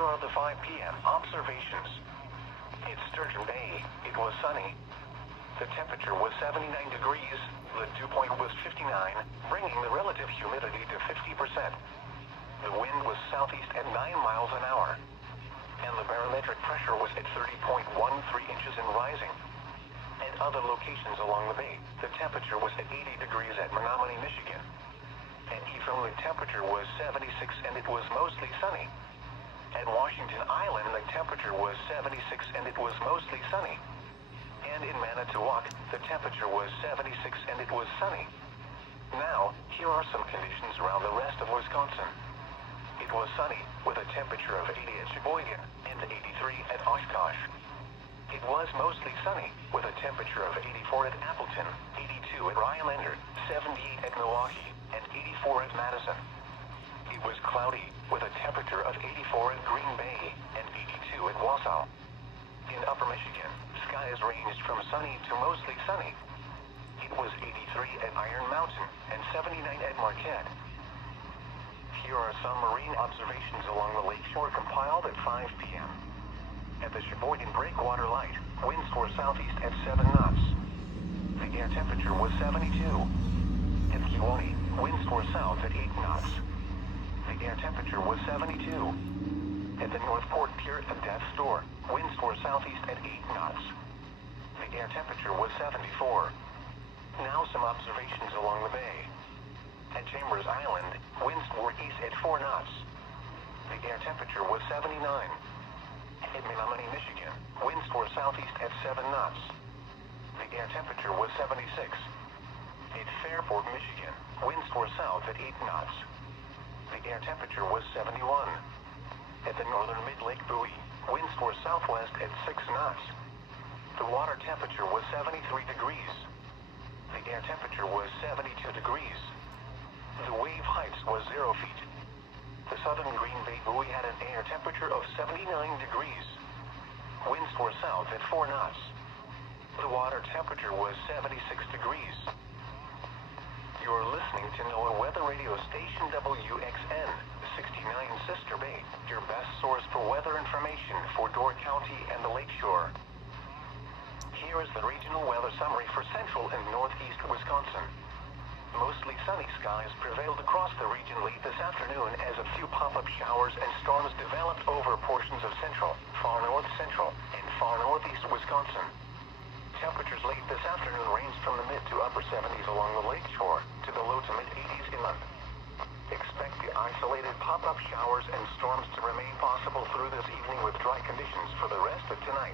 Here are the 5 p.m. observations. In Sturgeon Bay, it was sunny. The temperature was 79 degrees, the dew point was 59, bringing the relative humidity to 50%. The wind was southeast at 9 miles an hour, and the barometric pressure was at 30.13 inches and rising. At other locations along the bay, the temperature was at 80 degrees at Menominee, Michigan. At Heathrow, the temperature was 76 and it was mostly sunny. At Washington Island, the temperature was 76 and it was mostly sunny. And in Manitowoc, the temperature was 76 and it was sunny. Now, here are some conditions around the rest of Wisconsin. It was sunny, with a temperature of 80 at Sheboygan and 83 at Oshkosh. It was mostly sunny, with a temperature of 84 at Appleton, 82 at Rhinelander, 78 at Milwaukee, and 84 at Madison. It was cloudy, with a temperature of 84 at Green Bay and 82 at Wausau. In Upper Michigan, skies ranged from sunny to mostly sunny. It was 83 at Iron Mountain and 79 at Marquette. Here are some marine observations along the lakeshore compiled at 5 p.m. At the Sheboygan Breakwater Light, winds were southeast at 7 knots. The air temperature was 72. At Kewaunee, winds were south at 8 knots. The air temperature was 72. At the Northport Pier and Death Store, winds were southeast at 8 knots. The air temperature was 74. Now some observations along the bay. At Chambers Island, winds were east at 4 knots. The air temperature was 79. At Menominee, Michigan, winds were southeast at 7 knots. The air temperature was 76. At Fairport, Michigan, winds were south at 8 knots. The air temperature was 71. At the northern Mid-Lake Buoy, winds were southwest at 6 knots. The water temperature was 73 degrees. The air temperature was 72 degrees. The wave height was 0 feet. The southern Green Bay Buoy had an air temperature of 79 degrees. Winds were south at 4 knots. The water temperature was 76 degrees. You're listening to NOAA Weather Radio Station WXN69 Sister Bay, your best source for weather information for Door County and the Lakeshore. Here is the regional weather summary for central and northeast Wisconsin. Mostly sunny skies prevailed across the region late this afternoon as a few pop-up showers and storms developed over portions of central, far north central, and far northeast Wisconsin. Temperatures late this afternoon ranged from the mid to upper 70s along the lakeshore to the low to mid 80s inland. Expect the isolated pop-up showers and storms to remain possible through this evening with dry conditions for the rest of tonight.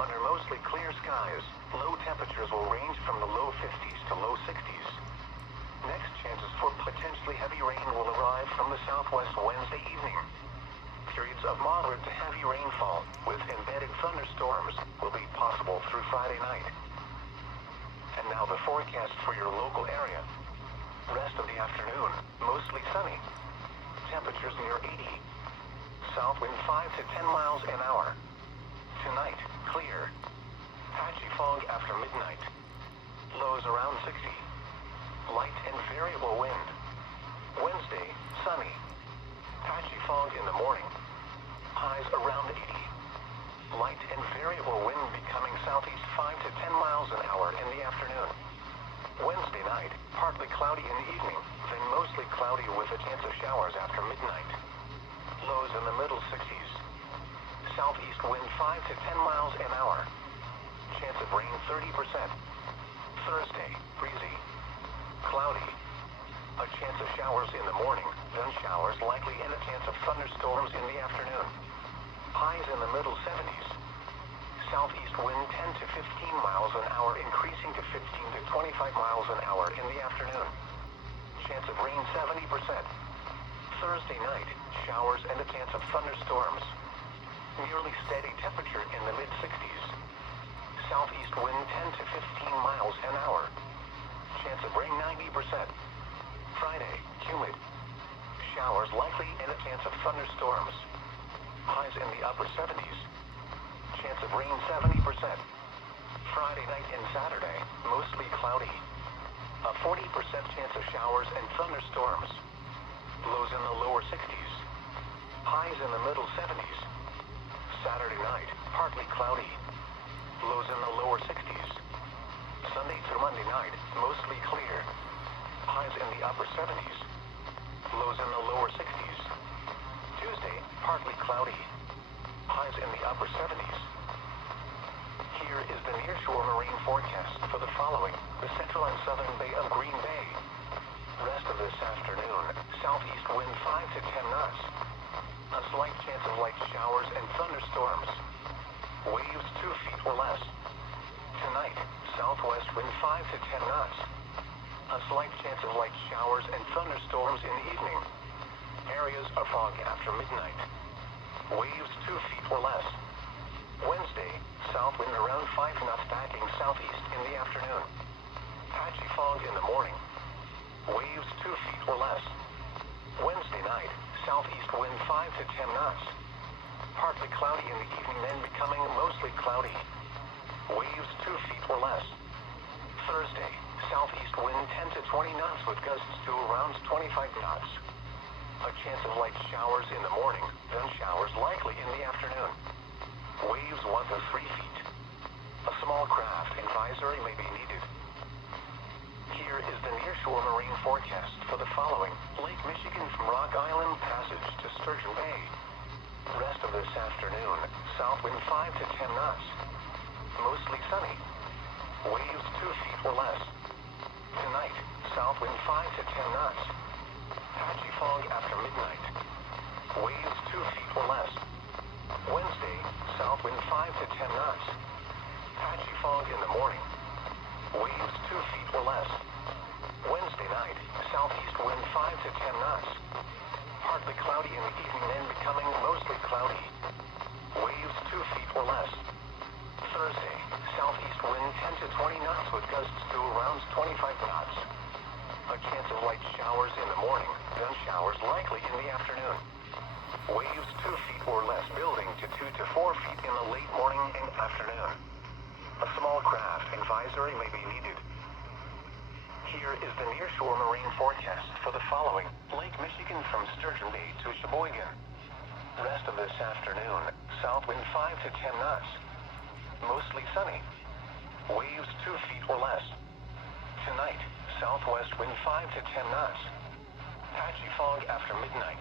Under mostly clear skies, low temperatures will range from the low 50s to low 60s. Next chances for potentially heavy rain will arrive from the southwest Wednesday evening. Periods of moderate to heavy rainfall with embedded thunderstorms will be possible through Friday night. And now the forecast for your local area. Rest of the afternoon, mostly sunny. Temperatures near 80. South wind 5 to 10 miles an hour. Tonight, clear. Patchy fog after midnight. Lows around 60. Light and variable wind. Wednesday, sunny. Patchy fog in the morning. Highs around 80. Light and variable wind becoming southeast 5 to 10 miles an hour in the afternoon. Wednesday night, partly cloudy in the evening, then mostly cloudy with a chance of showers after midnight. Lows in the middle 60s. Southeast wind 5 to 10 miles an hour. Chance of rain 30%. Thursday, breezy. Cloudy. A chance of showers in the morning, then showers likely and a chance of thunderstorms in the afternoon. Highs in the middle 70s. Southeast wind 10 to 15 miles an hour increasing to 15 to 25 miles an hour in the afternoon. Chance of rain 70%. Thursday night, showers and a chance of thunderstorms. Nearly steady temperature in the mid-60s. Southeast wind 10 to 15 miles an hour. Chance of rain 90%. Friday, humid. Showers likely and a chance of thunderstorms. Highs in the upper 70s. Chance of rain 70%. Friday night and Saturday, mostly cloudy. A 40% chance of showers and thunderstorms. Lows in the lower 60s. Highs highs in the middle 70s. Saturday night, partly cloudy. Lows in the lower 60s. Sunday through Monday night, mostly clear. Highs in the upper 70s. Lows in the lower 60s. Tuesday, partly cloudy. Highs in the upper 70s. Here is the nearshore marine forecast for the following: the central and southern Bay of Green Bay. Rest of this afternoon, southeast wind 5 to 10 knots. A slight chance of light showers and thunderstorms. Waves 2 feet or less. Tonight, southwest wind 5 to 10 knots. A slight chance of light showers and thunderstorms in the evening. Areas of fog after midnight. Waves 2 feet or less. Wednesday, south wind around 5 knots backing southeast in the afternoon. Patchy fog in the morning. Waves 2 feet or less. Wednesday night, southeast wind 5 to 10 knots. Partly cloudy in the evening, then becoming mostly cloudy. Waves 2 feet or less. Thursday, southeast wind 10 to 20 knots with gusts to around 25 knots. A chance of light showers in the morning, then showers likely in the afternoon. Waves 1 to 3 feet. A small craft advisory may be needed. Here is the nearshore marine forecast for the following: Lake Michigan from Rock Island Passage to Sturgeon Bay. Rest of this afternoon, south wind 5 to 10 knots. Mostly sunny. Waves 2 feet or less. Tonight, south wind 5 to 10 knots. Patchy fog after midnight. Waves 2 feet or less. Wednesday, south wind 5 to 10 knots. Patchy fog in the morning. Waves 2 feet or less. Wednesday night, southeast wind 5 to 10 knots. Partly cloudy in the evening, then becoming mostly cloudy. Waves 2 feet or less. Thursday, southeast wind 10 to 20 knots with gusts to around 25 knots. A chance of light showers in the morning, then showers likely in the afternoon. Waves 2 feet or less, building to 2 to 4 feet in the late morning and afternoon. A small craft advisory may be needed. Here is the nearshore marine forecast for the following: Lake Michigan from Sturgeon Bay to Sheboygan. Rest of this afternoon, south wind 5 to 10 knots. Mostly sunny. Waves 2 feet or less. Tonight, southwest wind 5 to 10 knots. Patchy fog after midnight.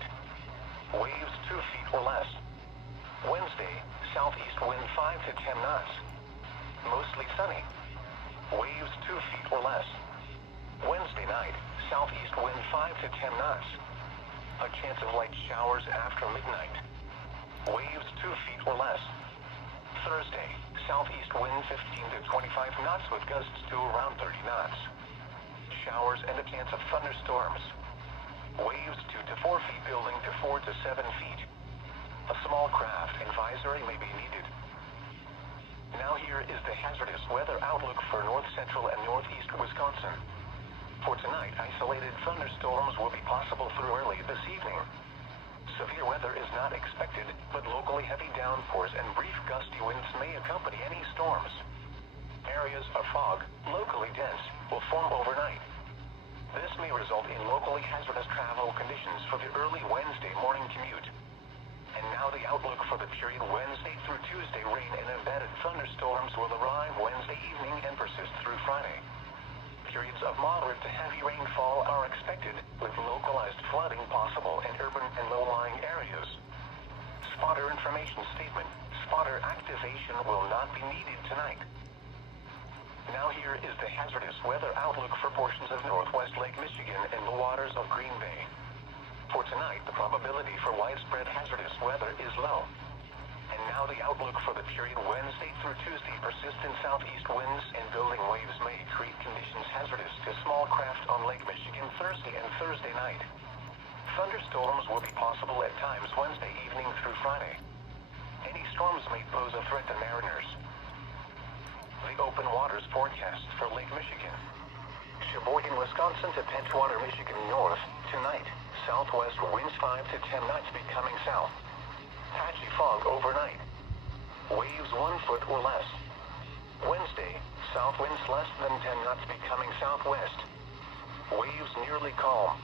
Waves 2 feet or less. Wednesday, southeast wind 5 to 10 knots. Mostly sunny. Waves 2 feet or less. Wednesday night, southeast wind 5 to 10 knots. A chance of light showers after midnight. Waves 2 feet or less. Thursday, southeast wind 15 to 25 knots with gusts to around 30 knots. Showers and a chance of thunderstorms. Waves 2 to 4 feet, building to 4 to 7 feet. A small craft advisory may be needed. Now here is the hazardous weather outlook for north central and northeast Wisconsin. For tonight, isolated thunderstorms will be possible through early this evening. Severe weather is not expected, but locally heavy downpours and brief gusty winds may accompany any storms. Areas of fog, locally dense, will form overnight. This may result in locally hazardous travel conditions for the early Wednesday morning commute. And now the outlook for the period Wednesday through Tuesday: rain and embedded thunderstorms will arrive Wednesday evening and persist through Friday. Periods of moderate to heavy rainfall are expected, with localized flooding possible in urban and low-lying areas. Spotter information statement: spotter activation will not be needed tonight. Now here is the hazardous weather outlook for portions of northwest Lake Michigan and the waters of Green Bay. For tonight, the probability for widespread hazardous weather is low. And now the outlook for the period Wednesday through Tuesday: persistent southeast winds and building waves may create conditions hazardous to small craft on Lake Michigan Thursday and Thursday night. Thunderstorms will be possible at times Wednesday evening through Friday. Any storms may pose a threat to mariners. The open waters forecast for Lake Michigan. Sheboygan, Wisconsin to Pentwater, Michigan north. Tonight, southwest winds 5 to 10 knots becoming south. Patchy fog overnight. Waves 1 foot or less. Wednesday, south winds less than 10 knots becoming southwest. Waves nearly calm.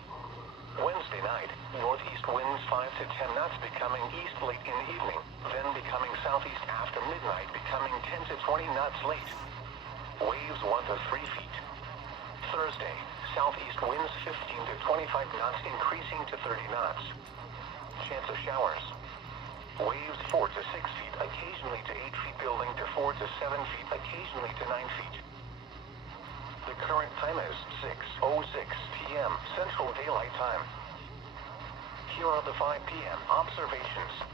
Wednesday night, northeast winds 5 to 10 knots becoming east late in the evening, then becoming southeast after midnight, becoming 10 to 20 knots late. Waves 1 to 3 feet. Thursday, southeast winds 15 to 25 knots increasing to 30 knots. Chance of showers. Waves 4 to 6 feet, occasionally to 8 feet, building to 4 to 7 feet, occasionally to 9 feet. The current time is 6:06 p.m. Central Daylight Time. Here are the 5 p.m. observations.